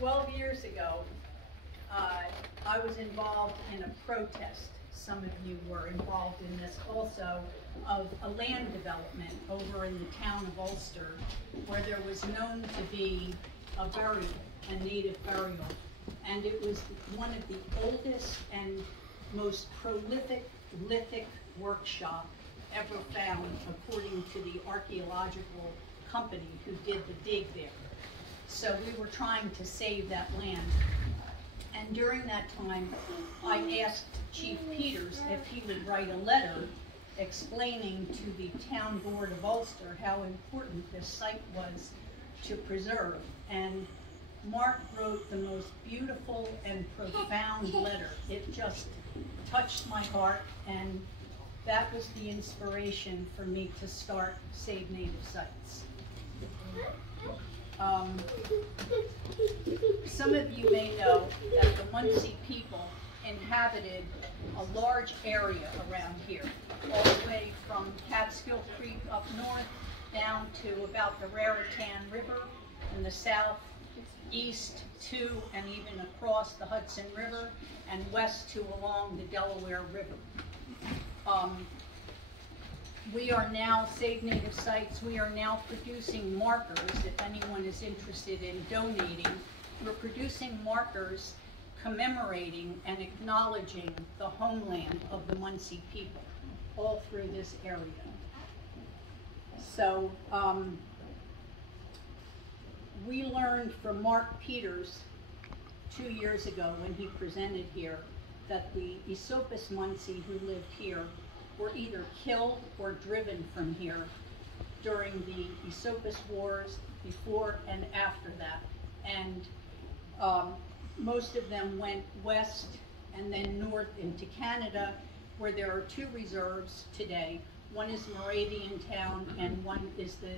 12 years ago, I was involved in a protest. Some of you were involved in this also, of a land development over in the town of Ulster, where there was known to be a burial, a native burial. And it was one of the oldest and most prolific lithic workshop ever found, according to the archaeological company who did the dig there. So we were trying to save that land. And during that time, I asked Chief Peters if he would write a letter explaining to the town board of Ulster how important this site was to preserve. And Mark wrote the most beautiful and profound letter. It just touched my heart, and that was the inspiration for me to start Save Native Sites. Some of you may know that the Munsee people inhabited a large area around here, all the way from Catskill Creek up north down to about the Raritan River in the south, east to and even across the Hudson River, and west to along the Delaware River. We are now, Save Native Sites, we are now producing markers. If anyone is interested in donating, we're producing markers commemorating and acknowledging the homeland of the Munsee people all through this area. So we learned from Mark Peters 2 years ago when he presented here that the Esopus Munsee who lived here were either killed or driven from here during the Esopus Wars, before and after that. And most of them went west and then north into Canada, where there are 2 reserves today. One is Moraviantown and one is the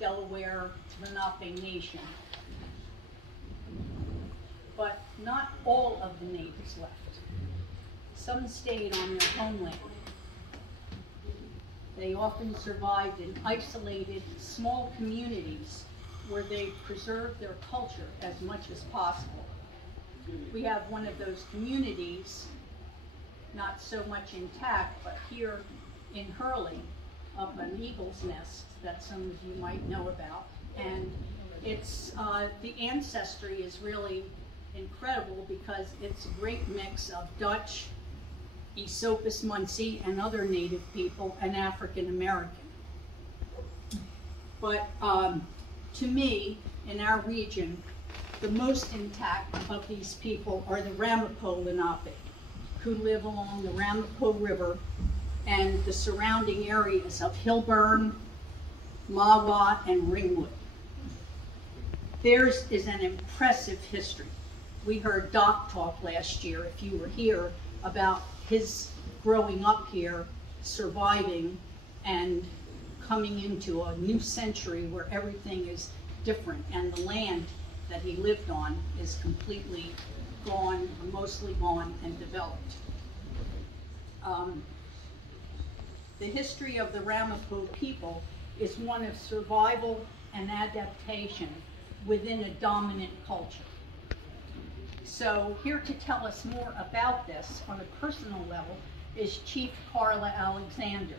Delaware Lunaape Nation. But not all of the natives left. Some stayed on their homeland. They often survived in isolated, small communities where they preserved their culture as much as possible. We have one of those communities, not so much intact, but here in Hurley, up an eagle's nest that some of you might know about. And it's, the ancestry is really incredible because it's a great mix of Dutch, Esopus Munsee, and other native people, and African American. But to me, in our region, the most intact of these people are the Ramapough Lunaape, who live along the Ramapough River and the surrounding areas of Hilburn, Mawa, and Ringwood. Theirs is an impressive history. We heard Doc talk last year, if you were here, about his growing up here, surviving, and coming into a new century where everything is different, and the land that he lived on is completely gone, or mostly gone, and developed. The history of the Ramapough people is one of survival and adaptation within a dominant culture. So here to tell us more about this on a personal level is Chief Carla Alexander.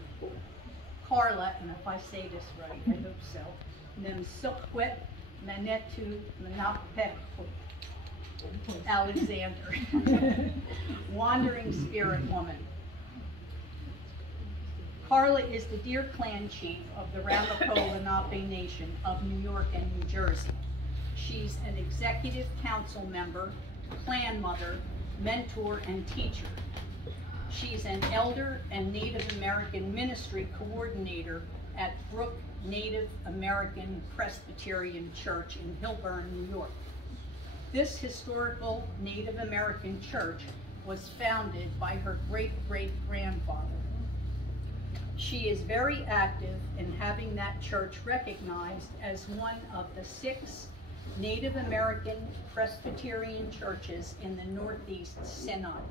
Carla, and if I say this right, I hope so, Nemsilkwit Manetu Lunaape Alexander, Wandering Spirit Woman. Carla is the Deer Clan chief of the Ramapough Lunaape Nation of New York and New Jersey. She's an executive council member, clan mother, mentor, and teacher. She's an elder and Native American ministry coordinator at Brook Native American Presbyterian Church in Hilburn, New York. This historical Native American church was founded by her great-great-grandfather. She is very active in having that church recognized as one of the 6 Native American Presbyterian churches in the Northeast Synod.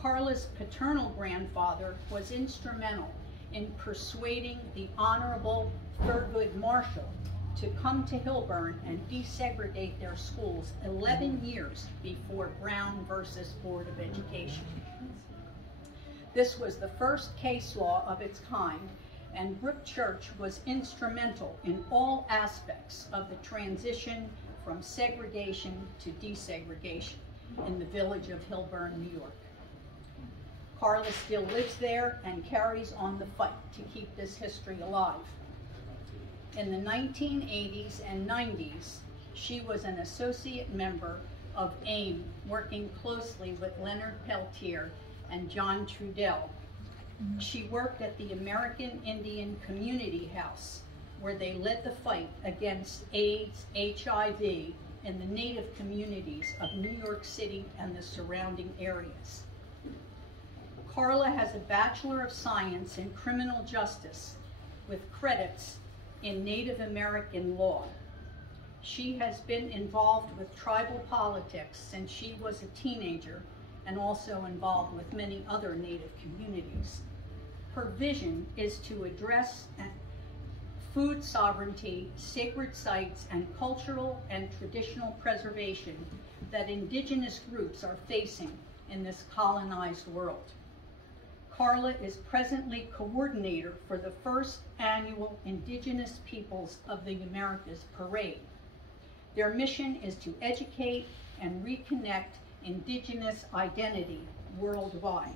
Carla's paternal grandfather was instrumental in persuading the Honorable Thurgood Marshall to come to Hilburn and desegregate their schools 11 years before Brown versus Board of Education. This was the first case law of its kind, and Brook Church was instrumental in all aspects of the transition from segregation to desegregation in the village of Hilburn, New York. Carla still lives there and carries on the fight to keep this history alive. In the 1980s and 90s, she was an associate member of AIM, working closely with Leonard Peltier and John Trudell. She worked at the American Indian Community House, where they led the fight against AIDS, HIV in the Native communities of New York City and the surrounding areas. Carla has a Bachelor of Science in Criminal Justice with credits in Native American law. She has been involved with tribal politics since she was a teenager and also involved with many other Native communities. Her vision is to address food sovereignty, sacred sites, and cultural and traditional preservation that indigenous groups are facing in this colonized world. Carla is presently coordinator for the first annual Indigenous Peoples of the Americas Parade. Their mission is to educate and reconnect indigenous identity worldwide.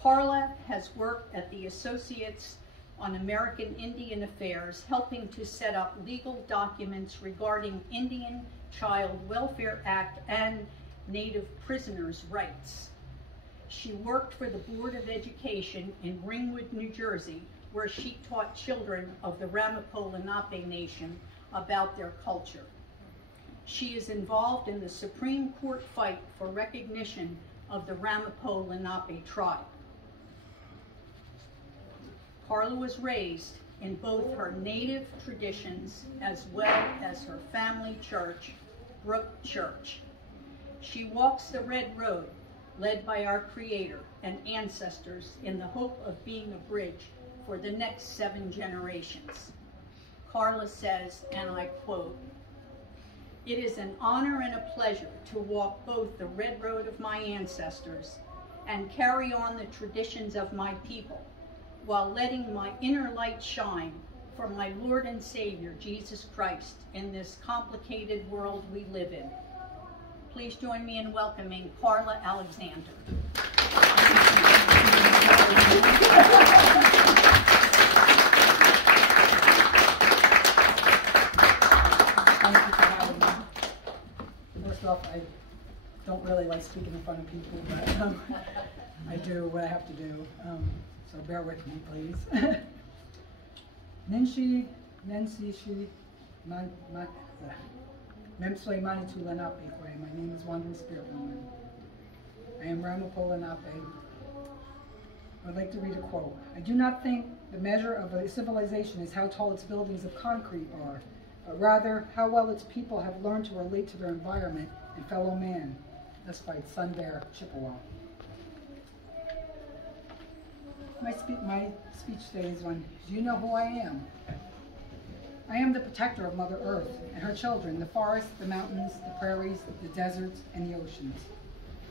Carla has worked at the Associates on American Indian Affairs, helping to set up legal documents regarding Indian Child Welfare Act and Native prisoners' rights. She worked for the Board of Education in Ringwood, New Jersey, where she taught children of the Ramapough Lunaape Nation about their culture. She is involved in the Supreme Court fight for recognition of the Ramapough Lunaape tribe. Carla was raised in both her native traditions as well as her family church, Brook Church. She walks the red road, led by our Creator and ancestors, in the hope of being a bridge for the next 7 generations. Carla says, and I quote, "It is an honor and a pleasure to walk both the red road of my ancestors and carry on the traditions of my people, while letting my inner light shine for my Lord and Savior, Jesus Christ, in this complicated world we live in." Please join me in welcoming Carla Alexander. Thank you for having me. First off, I don't really like speaking in front of people, but I do what I have to do, so bear with me, please. Nancy, Memswe Manitou Lenape. My name is Wandering Spirit Woman. I am Ramapough Lenape. I would like to read a quote. "I do not think the measure of a civilization is how tall its buildings of concrete are, but rather how well its people have learned to relate to their environment and fellow man." That's by Sun Bear Chippewa. My speech today is on, do you know who I am? I am the protector of Mother Earth and her children, the forests, the mountains, the prairies, the deserts, and the oceans.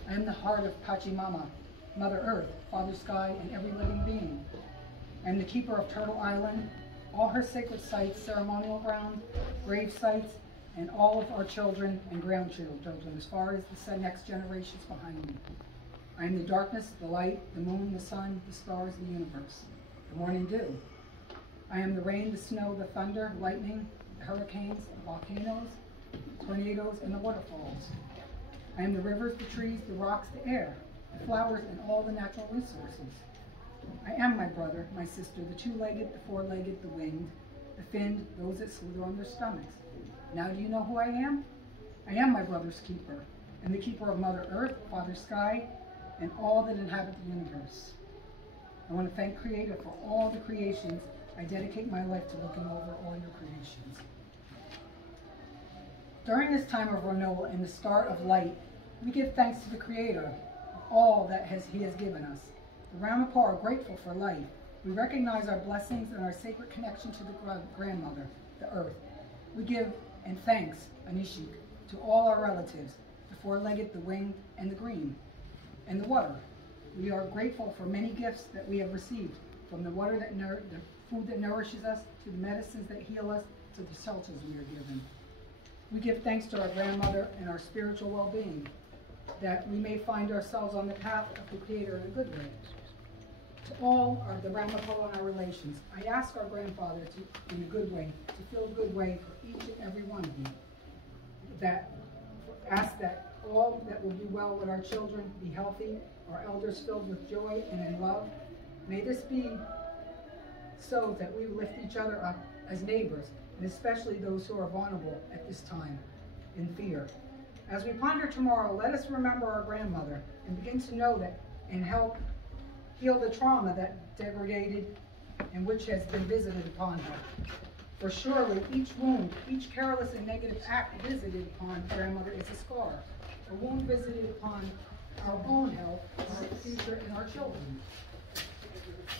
I am the heart of Pachamama, Mother Earth, Father Sky, and every living being. I am the keeper of Turtle Island, all her sacred sites, ceremonial ground, grave sites, and all of our children and grandchildren, as far as the next generations behind me. I am the darkness, the light, the moon, the sun, the stars, the universe, the morning dew. I am the rain, the snow, the thunder, lightning, the hurricanes, the volcanoes, tornadoes, and the waterfalls. I am the rivers, the trees, the rocks, the air, the flowers, and all the natural resources. I am my brother, my sister, the two-legged, the four-legged, the winged, the finned, those that slither on their stomachs. Now do you know who I am? I am my brother's keeper, and the keeper of Mother Earth, Father Sky, and all that inhabit the universe. I want to thank Creator for all the creations. I dedicate my life to looking over all your creations. During this time of renewal and the start of light, we give thanks to the Creator for all that He has given us. The Ramapough are grateful for life, We recognize our blessings and our sacred connection to the grandmother, the earth. We give and thanks, Anishik, to all our relatives, the four-legged, the winged, and the green, and the water. We are grateful for many gifts that we have received, from the water that the food that nourishes us, to the medicines that heal us, to the shelters we are given. We give thanks to our grandmother and our spiritual well-being, that we may find ourselves on the path of the Creator in a good way. To all the Ramapough and our relations, I ask our grandfather to, in a good way, to feel a good way for each and every one of you. Ask that all that will be well with our children be healthy, our elders filled with joy and in love. May this be so that we lift each other up as neighbors, and especially those who are vulnerable at this time in fear. As we ponder tomorrow, let us remember our grandmother and begin to know that and help heal the trauma that degraded and which has been visited upon her. For surely each wound, each careless and negative act visited upon grandmother is a scar, a wound visited upon our own health, our future, and our children.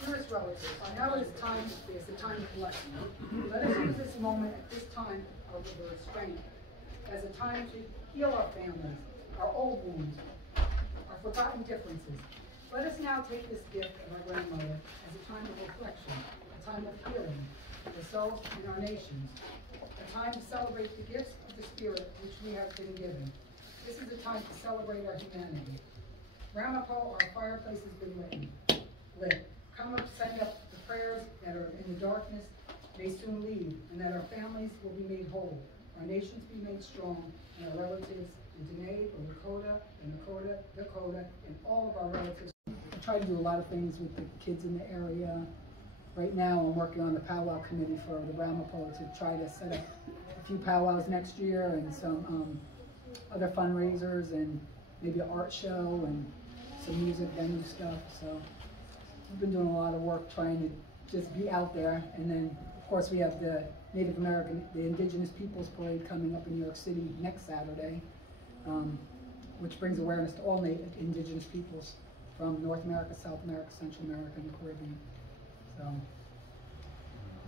Dearest relatives, I know it is the time of blessing. Let us use this moment at this time of restraint as a time to heal our families, our old wounds, our forgotten differences. Let us now take this gift of our grandmother as a time of reflection, a time of healing for ourselves and our nations, a time to celebrate the gifts of the Spirit which we have been given. This is a time to celebrate our humanity. Ramapough, our fireplace has been lit. Come up, send up the prayers that are in the darkness may soon leave, and that our families will be made whole, our nations be made strong, and our relatives in Dene, Lakota, and Dakota, and all of our relatives. I try to do a lot of things with the kids in the area. Right now, I'm working on the powwow committee for the Ramapough to try to set up a few powwows next year and some other fundraisers and maybe an art show and some music venue stuff. So we've been doing a lot of work trying to just be out there. And then, of course, we have the Native American, the Indigenous Peoples Parade coming up in New York City next Saturday, which brings awareness to all Indigenous peoples from North America, South America, Central America, and the Caribbean. So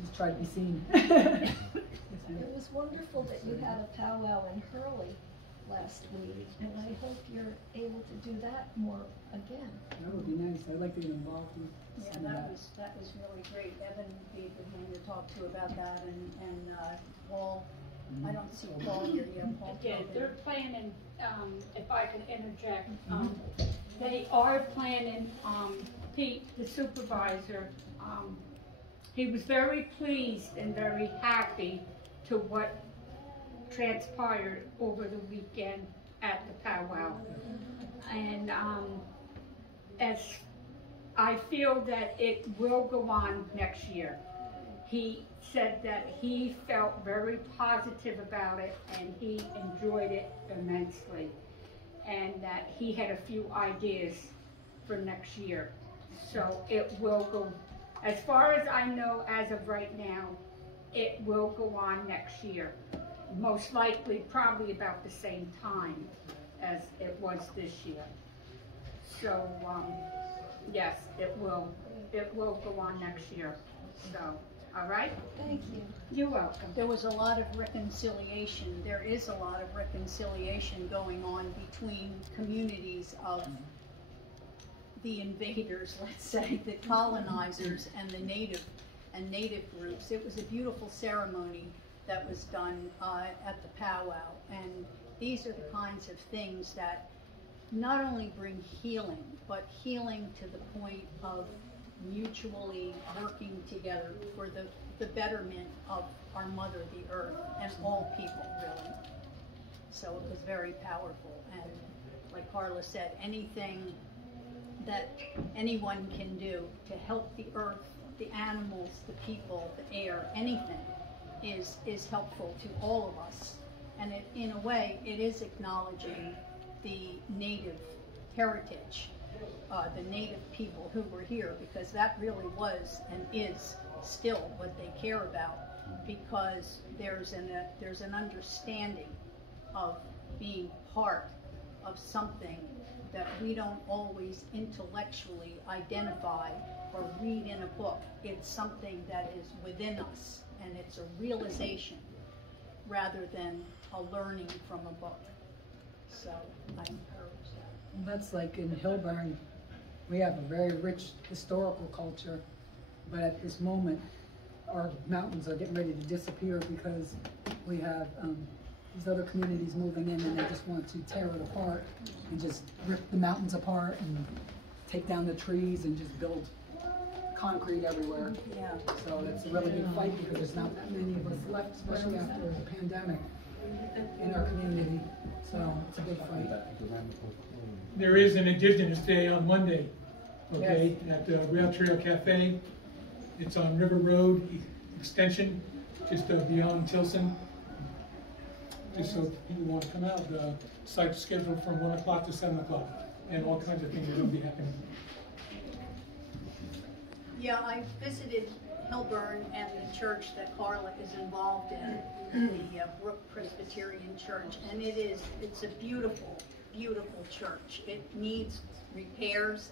just try to be seen. It was wonderful that you had a powwow in Hurley last week, and I hope you're able to do that more again. That would be nice. I'd like to get involved in some of that was really great. Evan would be a good one to talk to about that, and Paul. I don't see Paul here yet. Paul, they're planning. If I can interject, they are planning. Pete, the supervisor, he was very pleased and very happy to what transpired over the weekend at the powwow. And as I feel that it will go on next year. He said that he felt very positive about it and he enjoyed it immensely, and that he had a few ideas for next year. So it will go, as far as I know as of right now, it will go on next year. Most likely probably about the same time as it was this year. So yes, it will go on next year. So, all right? Thank you. You're welcome. There was a lot of reconciliation. There is a lot of reconciliation going on between communities of the invaders, let's say, the colonizers and the native groups. It was a beautiful ceremony that was done at the powwow, and these are the kinds of things that not only bring healing, but healing to the point of mutually working together for the betterment of our mother, the earth, and all people, really. So it was very powerful, and like Carla said, anything that anyone can do to help the earth, the animals, the people, the air, anything is helpful to all of us. And it, in a way, it is acknowledging the native heritage, the native people who were here, because that really was and is still what they care about, because there's an understanding of being part of something that we don't always intellectually identify or read in a book. It's something that is within us, and it's a realization rather than a learning from a book. So I encourage that. Well, that's like in Hilburn, we have a very rich historical culture, but at this moment, our mountains are getting ready to disappear because we have these other communities moving in, and they just want to tear it apart and just rip the mountains apart and take down the trees and just build concrete everywhere. Yeah. So it's a really big fight because there's not that many of us left, especially after the pandemic in our community. So it's a big fight. There is an Indigenous Day on Monday, okay, at the Rail Trail Cafe. It's on River Road Extension, just beyond Tilson. Just so people want to come out, the site's scheduled from 1 o'clock to 7 o'clock, and all kinds of things are going to be happening. Yeah, I visited Hilburn and the church that Carla is involved in, the Brook Presbyterian Church, and it's a beautiful, beautiful church. It needs repairs,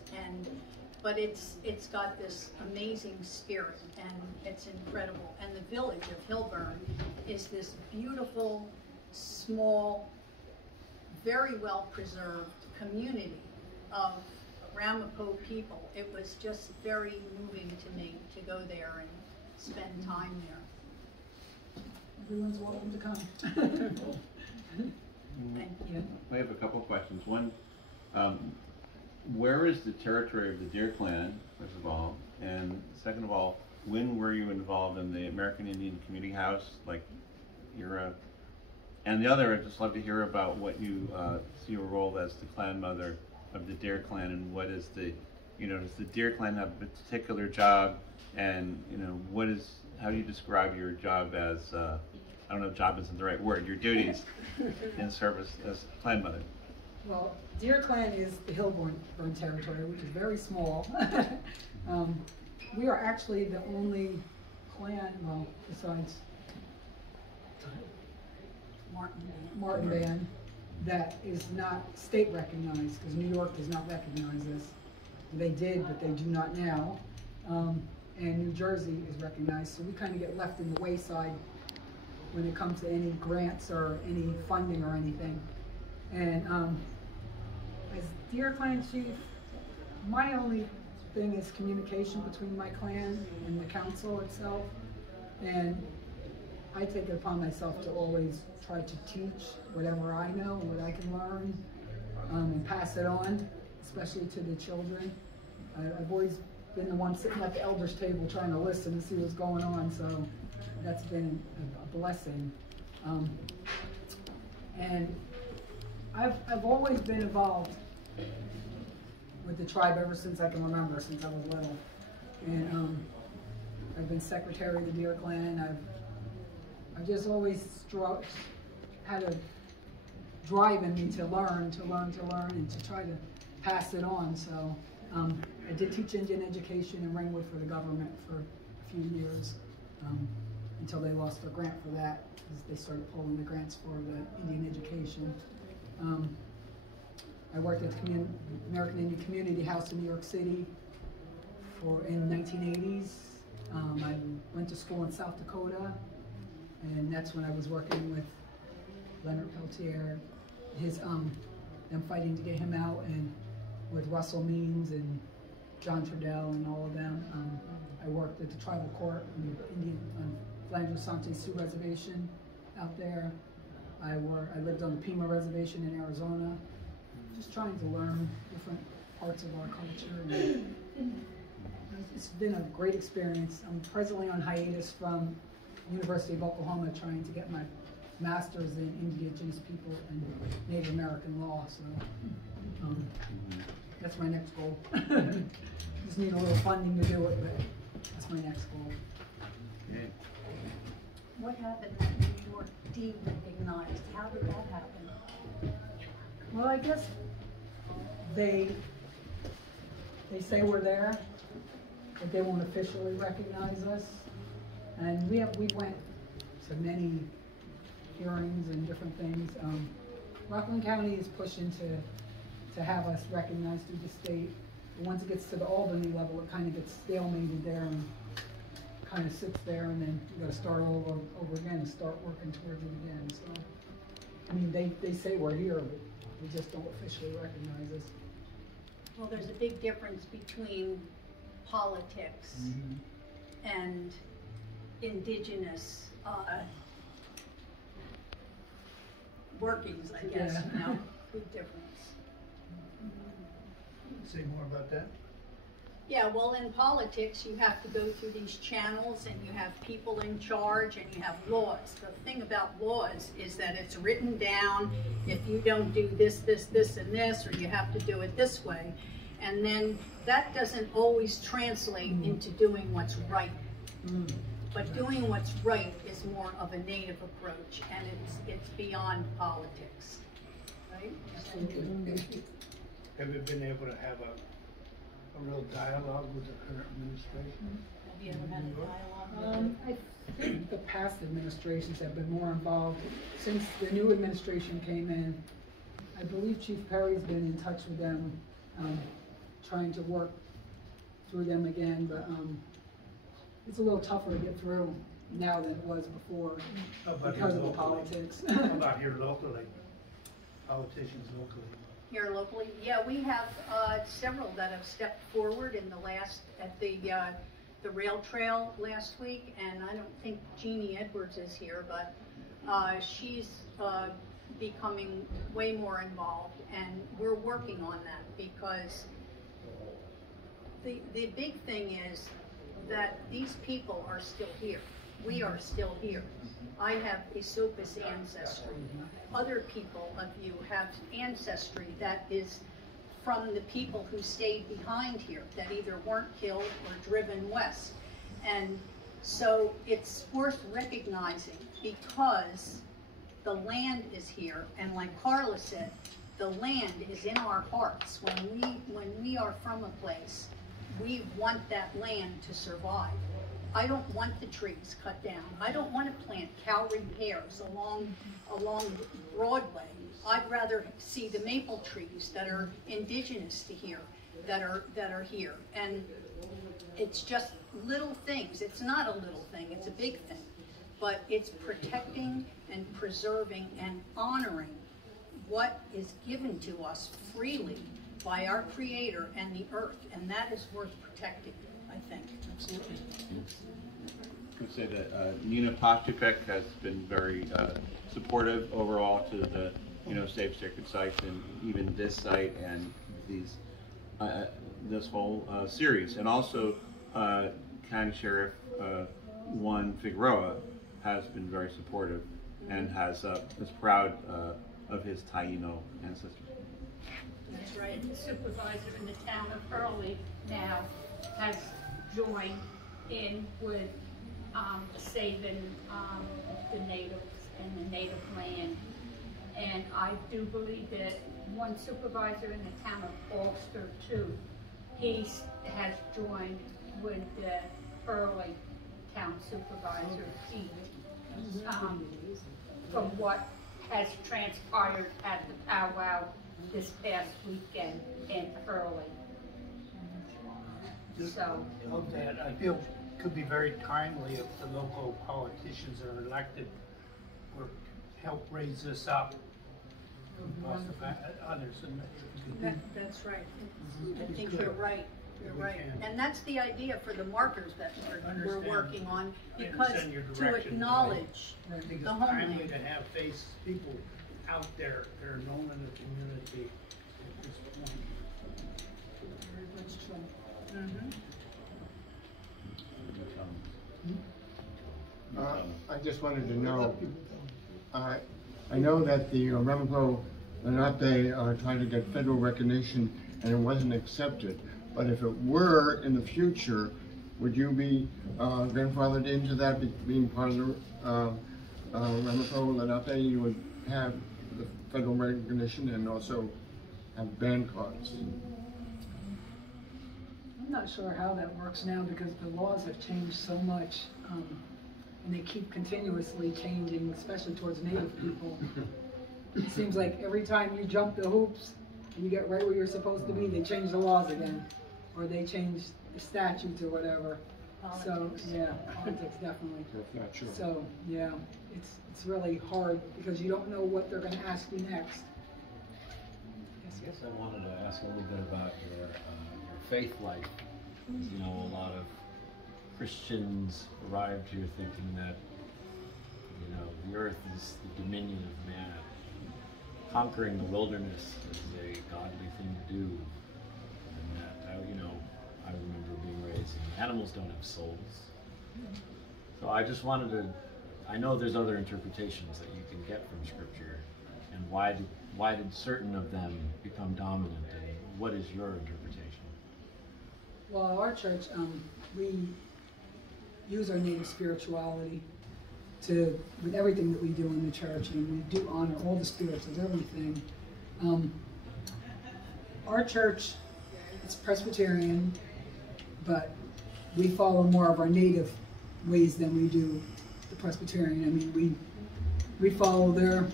but it's got this amazing spirit, and it's incredible. And the village of Hilburn is this beautiful, small, very well preserved community of Ramapough people. It was just very moving to me to go there and spend time there. Everyone's welcome to come. Thank you. I have a couple of questions. One, where is the territory of the Deer Clan, first of all? And second of all, when were you involved in the American Indian Community House? Like, and the other, I'd just love to hear about what you see your role as the clan mother of the Deer Clan, and what is the, does the Deer Clan have a particular job, and how do you describe your job as, I don't know if job isn't the right word, your duties in service as clan mother? Well, Deer Clan is the Hilburn territory, which is very small. We are actually the only clan, well, besides Martin Band, that is not state recognized, because New York does not recognize us. They did, but they do not now. And New Jersey is recognized, so we kind of get left in the wayside when it comes to any grants or any funding or anything. And as Deer Clan chief, my only thing is communication between my clan and the council itself. And I take it upon myself to always try to teach whatever I know, what I can learn, and pass it on, especially to the children. I've always been the one sitting at the elders' table trying to listen and see what's going on, so that's been a blessing. And I've always been involved with the tribe ever since I can remember, since I was little. And I've been secretary of the Deer Clan. I've just always had a drive in me to learn, and to try to pass it on. So I did teach Indian education in Ringwood for the government for a few years, until they lost their grant for that, because they started pulling the grants for the Indian education. I worked at the American Indian Community House in New York City in 1980s. I went to school in South Dakota, and that's when I was working with Leonard Peltier, them fighting to get him out, and with Russell Means and John Trudell and all of them. I worked at the tribal court on Flanders Sante Sioux Reservation out there. I lived on the Pima Reservation in Arizona, just trying to learn different parts of our culture. And it's been a great experience. I'm presently on hiatus from University of Oklahoma, trying to get my master's in Indigenous people and Native American law. So that's my next goal. Just need a little funding to do it, but that's my next goal. Okay. What happened that New York de-recognized? How did that happen? Well, I guess they say we're there, but they won't officially recognize us. And we went to many hearings and different things. Rockland County is pushing to have us recognized through the state. But once it gets to the Albany level, it kind of gets stalemated there and kind of sits there, and then you gotta start all over again and start working towards it again, so. I mean, they say we're here, but we just don't officially recognize us. Well, there's a big difference between politics and indigenous workings, I guess, Yeah. you know, big difference. Say more about that? Yeah, well, in politics, you have to go through these channels, and you have people in charge, and you have laws. The thing about laws is that it's written down, if you don't do this, this, this, and this, or you have to do it this way. And then that doesn't always translate into doing what's right. But doing what's right is more of a native approach, and it's beyond politics, right? Have you been able to have a real dialogue with the current administration? Have you ever had a dialogue? I think the past administrations have been more involved. Since the new administration came in, I believe Chief Perry's been in touch with them, trying to work through them again, but it's a little tougher to get through now than it was before because of the politics. How about here locally, politicians locally? Here locally, yeah, we have several that have stepped forward in the last, at the rail trail last week, and I don't think Jeannie Edwards is here, but she's becoming way more involved, and we're working on that, because the big thing is that these people are still here. We are still here. I have Esopus ancestry. Other people of you have ancestry that is from the people who stayed behind here, that either weren't killed or driven west. And so it's worth recognizing, because the land is here, and like Carla said, the land is in our hearts. When we are from a place, we want that land to survive. I don't want the trees cut down. I don't want to plant cowrie pears along Broadway. I'd rather see the maple trees that are indigenous to here, that are here. And it's just little things. It's not a little thing, it's a big thing. But it's protecting and preserving and honoring what is given to us freely by our Creator and the earth, and that is worth protecting, I think. Absolutely. I would say that Nina Postupek has been very supportive overall to the safe sacred sites, and even this site and these this whole series, and also County Sheriff Juan Figueroa has been very supportive and is proud of his Taino ancestors. That's right. And the supervisor in the town of Hurley now has joined in with saving the natives and the native land. And I do believe that one supervisor in the town of Ulster too, he has joined with the Hurley town supervisor, from what has transpired at the powwow this past weekend in Hurley. So Of that, I feel could be very timely if the local politicians that are elected or help raise this up. Possibly others. That's right. I think you're right. You're right. And that's the idea for the markers that we're working on, because to acknowledge I think it's the timely homeland. to have people out there that are known in the community at this point. Very much true. I just wanted to know, I know that the Ramapough Lunaape are trying to get federal recognition and it wasn't accepted, but if it were in the future, would you be grandfathered into that, being part of the Ramapough Lunaape? You would have the federal recognition and also have band cards. I'm not sure how that works now, because the laws have changed so much, and they keep continuously changing, especially towards Native people. It seems like every time you jump the hoops and you get right where you're supposed to be, they change the laws again. or they change the statutes or whatever. So, yeah, politics, definitely. That's not true. So, yeah, it's really hard because you don't know what they're gonna ask you next. I guess I wanted to ask a little bit about your faith life. You know, a lot of Christians arrived here thinking that, you know, the earth is the dominion of man. Conquering the wilderness is a godly thing to do. And that, you know, I remember being raised, animals don't have souls. So I just wanted to, I know there's other interpretations that you can get from Scripture, and why did certain of them become dominant, and what is your interpretation? Well, our church, we use our native spirituality with everything that we do in the church, and we do honor all the spirits of everything. Our church, it's Presbyterian, but we follow more of our native ways than we do the Presbyterian. I mean, we follow their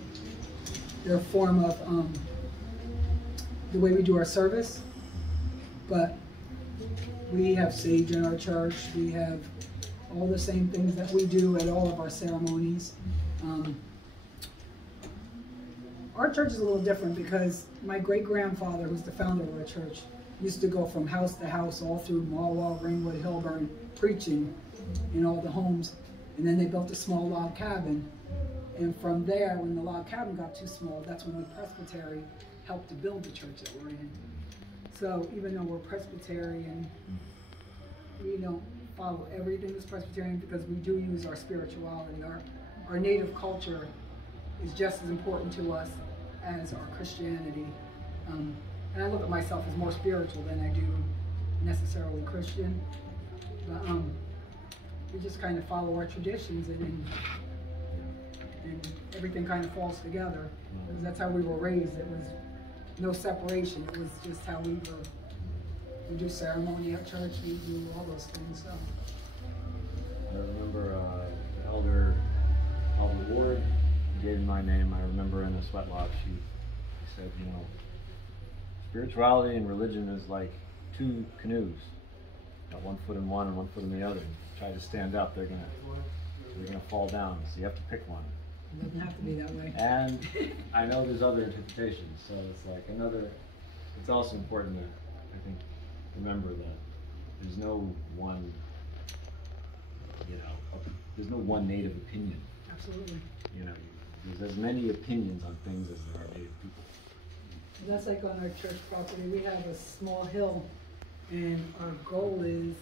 form of the way we do our service, but we have sage in our church. We have all the same things that we do at all of our ceremonies. Our church is a little different because my great-grandfather, who's the founder of our church, used to go from house to house all through Marwell, Ringwood, Hilburn, preaching in all the homes. And then they built a small log cabin. And from there, when the log cabin got too small, that's when the Presbytery helped to build the church that we're in. So even though we're Presbyterian, we don't follow everything that's Presbyterian because we do use our spirituality. Our native culture is just as important to us as our Christianity. And I look at myself as more spiritual than I do necessarily Christian. But we just kind of follow our traditions, and everything kind of falls together. Because that's how we were raised. It was no separation. It was just how we were. We do ceremony at church. We do all those things. So I remember the elder Albert Ward gave my name. I remember in a sweat lodge, he said, you know, spirituality and religion is like two canoes. Got one foot in one and one foot in the other. Try to stand up, they're gonna fall down. So you have to pick one. it doesn't have to be that way. And I know there's other interpretations, so it's like it's also important to, I think, remember that there's no one, there's no one native opinion. Absolutely. There's as many opinions on things as there are native people. And that's like on our church property. We have a small hill, and our goal is,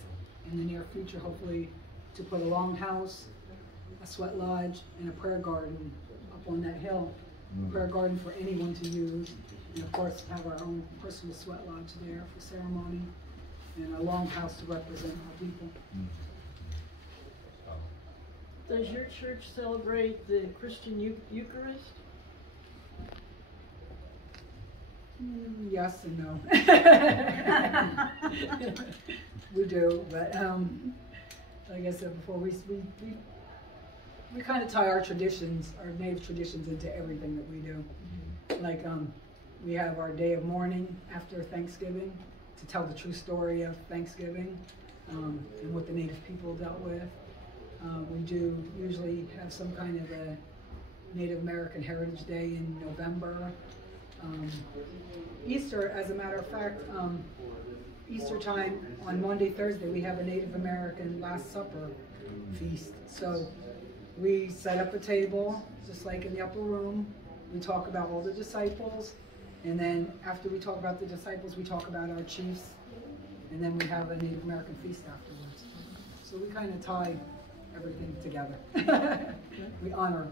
in the near future, hopefully, to put a longhouse, a sweat lodge, and a prayer garden up on that hill. A prayer garden for anyone to use, and of course have our own personal sweat lodge there for ceremony, and a longhouse to represent our people. Does your church celebrate the Christian Eucharist? Yes and no. We do, but like I said before, we kind of tie our traditions, our native traditions, into everything that we do. Like we have our day of mourning after Thanksgiving to tell the true story of Thanksgiving and what the native people dealt with. We do usually have some kind of a Native American Heritage Day in November. Easter, as a matter of fact, Easter time on Monday, Thursday, we have a Native American Last Supper feast. So we set up a table, just like in the upper room. We talk about all the disciples, and then after we talk about the disciples, we talk about our chiefs, and then we have a Native American feast afterwards. So we kind of tie everything together. We honor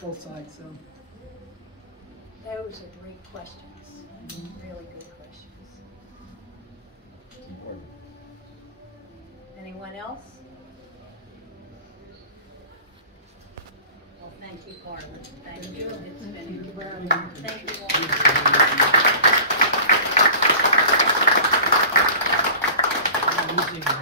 both sides. So those are great questions. Really good questions. It's important. Anyone else? Well, thank you, Carla. Thank you. It's been thank you all. Using